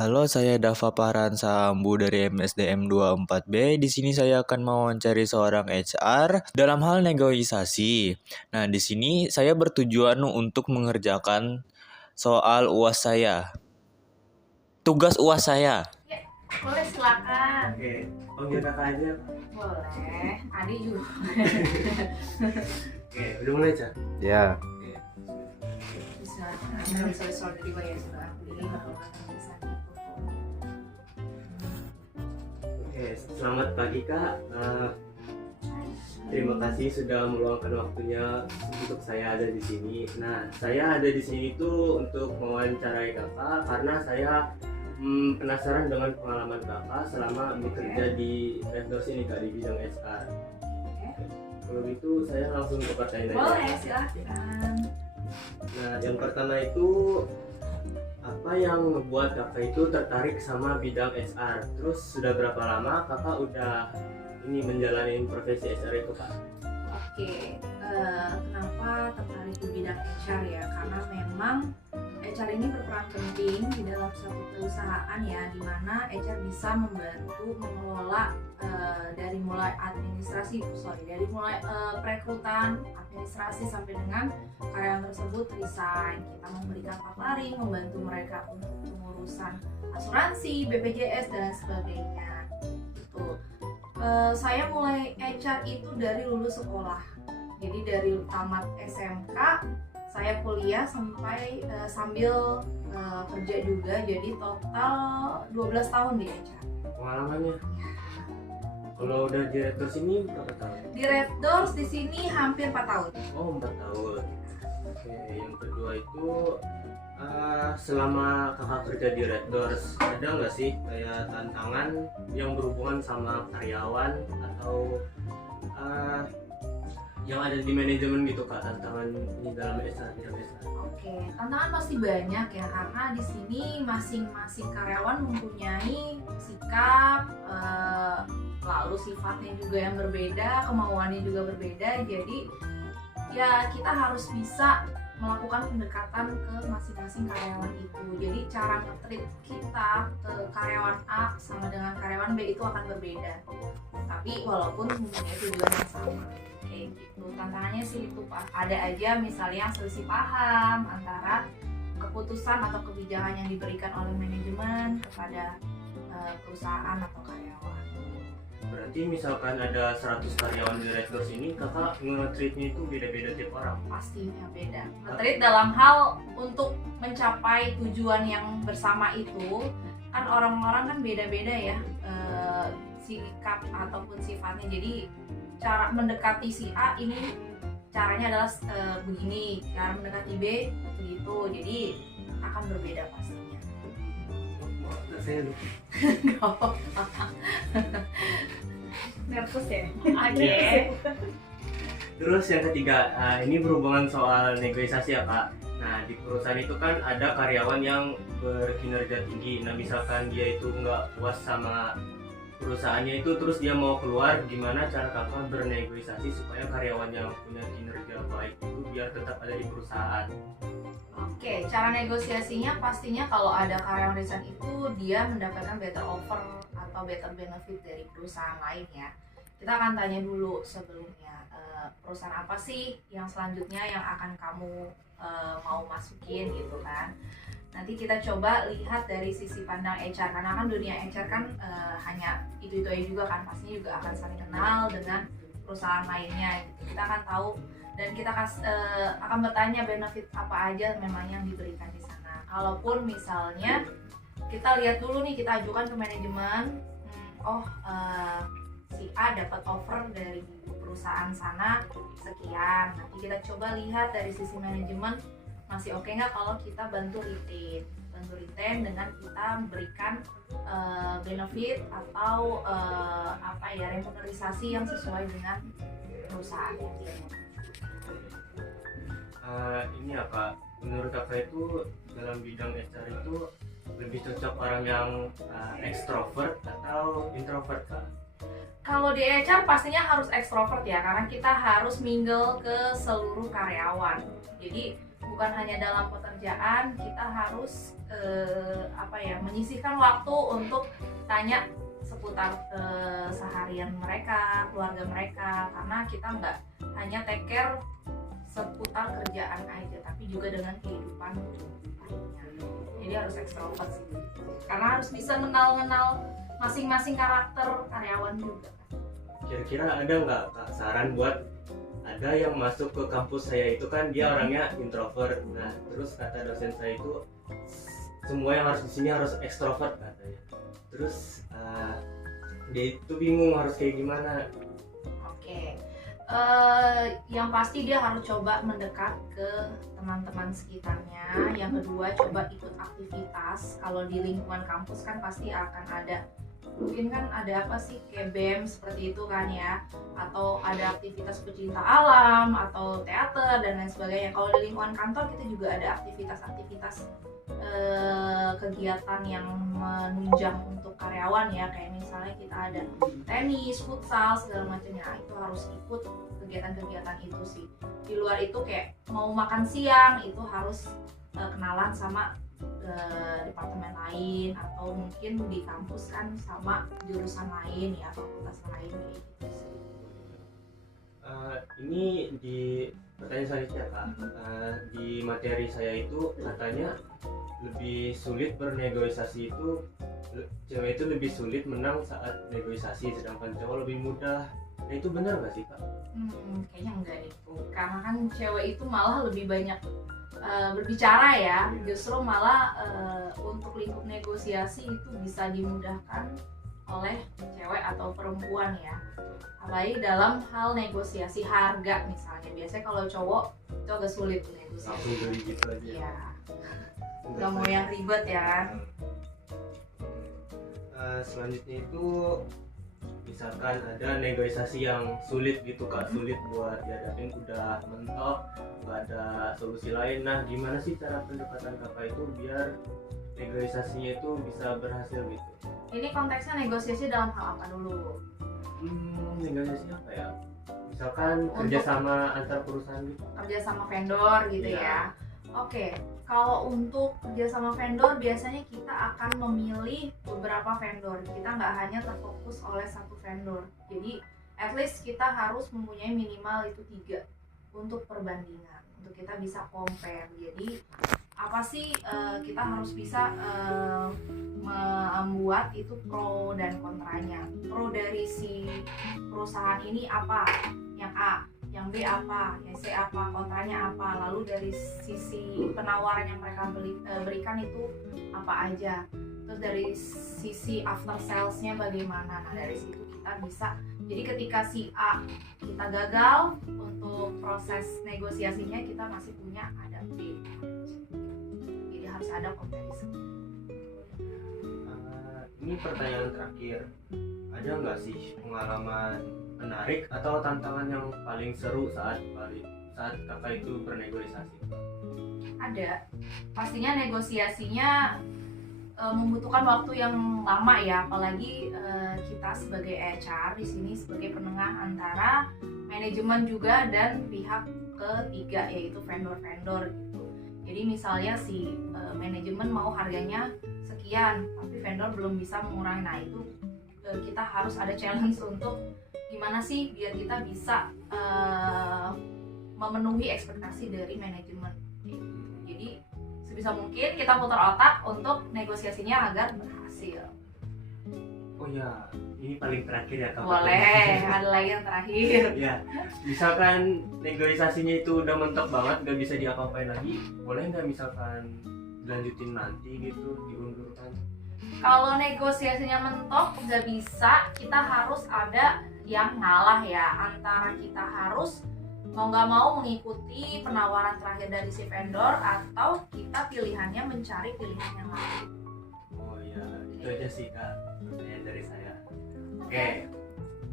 Halo, saya Dava Paransa Ambu dari MSDM 24B. Di sini saya akan mewawancari seorang HR dalam hal negosiasi. Nah, di sini saya bertujuan untuk mengerjakan soal UAS saya. Tugas UAS saya. Ya, boleh silakan. Oke, panggil kakak aja. Boleh, Adi juga. Oke, udah mulai, Cak? Ya. Bisa, Anda bisa soal tiba ya sudah. Jadi kalau bisa. Oke, selamat pagi Kak. Terima kasih sudah meluangkan waktunya untuk saya ada di sini. Nah, saya ada di sini tuh untuk mewawancarai kakak karena saya penasaran dengan pengalaman kakak selama bekerja di Reddoors ini Kak, di bidang HR. Kalau gitu saya langsung ke pertanyaan aja. Boleh, silakan. Nah, yang pertama itu apa yang membuat kakak itu tertarik sama bidang HR? Terus sudah berapa lama kakak udah ini menjalani profesi HR itu Kak? Oke, kenapa tertarik di bidang HR ya? Karena memang HR ini berperan penting di dalam suatu perusahaan ya, di mana HR bisa membantu mengelola dari mulai perekrutan, administrasi sampai dengan karyawan tersebut resign. Kita memberikan paparing, membantu mereka untuk pengurusan asuransi, BPJS dan sebagainya. Gitu. Saya mulai HR itu dari lulus sekolah. Jadi dari tamat SMK saya kuliah sampai sambil kerja juga, jadi total 12 tahun di HR. Pengalamannya? Kalau udah di Reddoors ini berapa tahun? Di Reddoors di sini hampir 4 tahun. Oh, 4 tahun. Oke, yang kedua itu selama kakak kerja di Reddoors ada nggak sih kayak tantangan yang berhubungan sama karyawan atau yang ada di manajemen gitu Kak, tantangan ini dalam HR, bidang HR? Oke, tantangan pasti banyak ya, karena di sini masing-masing karyawan mempunyai sikap, lalu sifatnya juga yang berbeda, kemauannya juga berbeda. Jadi ya kita harus bisa melakukan pendekatan ke masing-masing karyawan itu. Jadi cara nge-treat kita ke karyawan A sama dengan karyawan B itu akan berbeda. Tapi walaupun mempunyai tujuan yang sama. Kayak gitu. Tantangannya sih itu Pak. Ada aja misalnya selisih paham antara keputusan atau kebijakan yang diberikan oleh manajemen kepada perusahaan atau karyawan. Berarti misalkan ada 100 karyawan di Reddoors ini, kakak nge-treatnya itu beda-beda tiap orang? Pastinya beda. Nge-treat dalam hal untuk mencapai tujuan yang bersama itu, kan orang-orang kan beda-beda ya sikap ataupun sifatnya. Jadi cara mendekati si A ini caranya adalah begini, cara mendekati B begitu. Jadi akan berbeda pastinya. Saya lupa. Nervous ya? Oke. Terus yang ketiga, ini berhubungan soal negosiasi ya Kak. Nah, di perusahaan itu kan ada karyawan yang berkinerja tinggi. Nah, misalkan dia itu nggak puas sama perusahaannya itu, terus dia mau keluar, gimana cara kakak bernegosiasi supaya karyawan yang punya kinerja baik itu biar tetap ada di perusahaan? Oke, cara negosiasinya pastinya kalau ada karyawan resign itu dia mendapatkan better offer atau better benefit dari perusahaan lain ya. Kita akan tanya dulu sebelumnya, perusahaan apa sih yang selanjutnya yang akan kamu mau masukin gitu kan. Nanti kita coba lihat dari sisi pandang HR, karena kan dunia HR kan hanya itu aja juga kan, pastinya juga akan saling kenal dengan perusahaan lainnya gitu. Kita akan tahu dan kita akan bertanya benefit apa aja memang yang diberikan di sana. Kalaupun misalnya kita lihat dulu nih, kita ajukan ke manajemen, si A dapat offer dari perusahaan sana sekian. Nanti kita coba lihat dari sisi manajemen masih oke nggak kalau kita bantu retain dengan kita memberikan benefit atau remunerisasi yang sesuai dengan perusahaan. Ini apa? Menurut kakak itu dalam bidang HR itu lebih cocok orang yang ekstrovert atau introvert Kak? Kalau di HR pastinya harus ekstrovert ya, karena kita harus mingle ke seluruh karyawan. Jadi bukan hanya dalam pekerjaan, kita harus menyisihkan waktu untuk tanya seputar seharian mereka, keluarga mereka, karena kita nggak hanya take care seputar kerjaan aja, tapi juga dengan kehidupan lainnya. Jadi harus ekstrovert sih, karena harus bisa kenal masing-masing karakter karyawan juga. Kira-kira ada nggak Kak saran buat ada yang masuk ke kampus saya itu kan dia orangnya introvert, nah terus kata dosen saya itu semua yang harus di sini harus ekstrovert katanya, terus dia itu bingung harus kayak gimana. Oke, yang pasti dia harus coba mendekat ke teman-teman sekitarnya. Yang kedua, coba ikut aktivitas. Kalau di lingkungan kampus kan pasti akan ada, mungkin kan ada apa sih, kayak BEM seperti itu kan ya, atau ada aktivitas pecinta alam atau teater dan lain sebagainya. Kalau di lingkungan kantor kita juga ada aktivitas-aktivitas kegiatan yang menunjang untuk karyawan ya, kayak misalnya kita ada tenis, futsal, segala macamnya. Itu harus ikut kegiatan-kegiatan itu sih. Di luar itu kayak mau makan siang itu harus kenalan sama departemen lain, atau mungkin di kampus kan sama jurusan lain ya, fakultas lain kayak gitu sih. Ini di pertanyaan selanjutnya Kak, di materi saya itu katanya lebih sulit bernegosiasi itu, cewek itu lebih sulit menang saat negosiasi sedangkan cowok lebih mudah. Nah itu benar nggak sih Kak? Kayaknya enggak itu, karena kan cewek itu malah lebih banyak berbicara ya, justru malah untuk lingkup negosiasi itu bisa dimudahkan oleh cewek atau perempuan ya, apalagi dalam hal negosiasi harga misalnya. Biasanya kalau cowok itu agak sulit tuh negosiasi. Langsung dari gitu aja. Iya, nggak mau yang ribet ya. Selanjutnya itu misalkan ada negosiasi yang sulit gitu Kak, sulit buat dihadapin, udah mentok, nggak ada solusi lain. Nah gimana sih cara pendekatan Kakak itu biar negosiasinya itu bisa berhasil gitu? Ini konteksnya negosiasi dalam hal apa dulu? Negosiasi apa ya? Misalkan kerjasama antar perusahaan gitu. Kerjasama vendor gitu ya. Oke, kalau untuk kerjasama vendor biasanya kita akan memilih beberapa vendor. Kita nggak hanya terfokus oleh satu vendor. Jadi at least kita harus mempunyai minimal itu 3 untuk perbandingan, untuk kita bisa compare. Jadi apa sih, kita harus bisa membuat itu pro dan kontranya. Pro dari si perusahaan ini apa, yang A, yang B apa, yang C apa, kontranya apa, lalu dari sisi penawaran yang mereka berikan itu apa aja, terus dari sisi after salesnya bagaimana. Nah dari situ kita bisa, jadi ketika si A kita gagal untuk proses negosiasinya, kita masih punya ada B. Jadi harus ada comparison. Ini pertanyaan terakhir, ada nggak sih pengalaman menarik atau tantangan yang paling seru saat Kakak itu bernegosiasi? Ada, pastinya negosiasinya membutuhkan waktu yang lama ya, apalagi kita sebagai HR di sini sebagai penengah antara manajemen juga dan pihak ketiga, yaitu vendor-vendor gitu. Jadi misalnya si manajemen mau harganya sekian, tapi vendor belum bisa mengurangi. Nah itu kita harus ada challenge untuk gimana sih biar kita bisa memenuhi ekspektasi dari manajemen. Jadi sebisa mungkin kita putar otak untuk negosiasinya agar berhasil. Oh ya, ini paling terakhir ya Kak. Boleh, ada lagi yang terakhir. Ya, misalkan negosiasinya itu udah mentok banget, gak bisa diapa-apain lagi, boleh nggak misalkan dilanjutin nanti gitu, diundurkan? Kalau negosiasinya mentok nggak bisa, kita harus ada yang ngalah ya, antara kita harus mau nggak mau mengikuti penawaran terakhir dari si vendor, atau kita pilihannya mencari pilihan yang lain. Oh ya, itu aja sih Kak pertanyaan dari saya. Oke,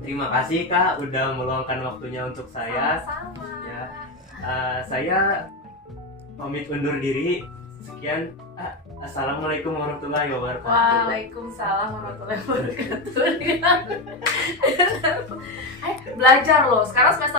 terima kasih Kak udah meluangkan waktunya untuk saya. Sama-sama. Ya, saya pamit undur diri. Sekian. Assalamualaikum warahmatullahi wabarakatuh. Waalaikumsalam warahmatullahi wabarakatuh. Belajar loh, sekarang semester